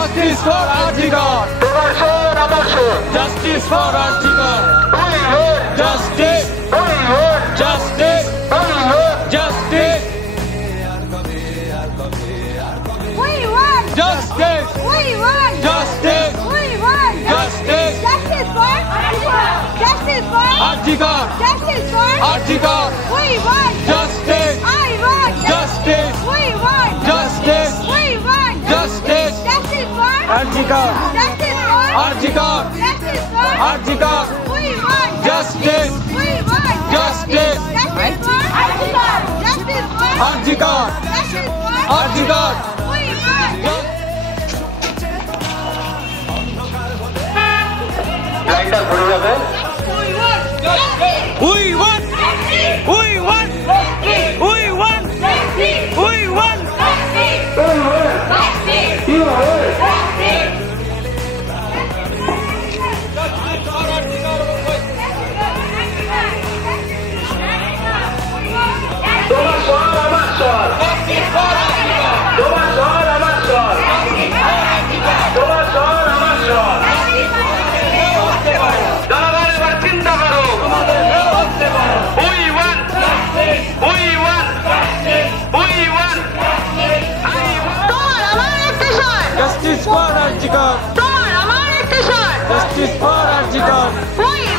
Justice for Article. Justice for Article. Justice. Justice. Justice. We want Justice. We want Justice. We want Justice. Justice for Justice for Article. Justice for Article. We want Justice. I want Justice. We want Justice. We want Justice. Justice for Article. Justice for Article. Justice for Article. We want Justice. We want Justice. Justice for Justice for Article. Justice for Article. We want লাইনটা ঘুরে যাবে We want. We want. We want. We want. তোমার সর আমার সর তোমার সর আমার সর তোমার সর আমার সর জনগণ এবার চিন্তা করো We want. We want. We want. তোমার আমার একটা স্বর Justice for Article. তোমার আমার একটা স্বর Justice for Article. We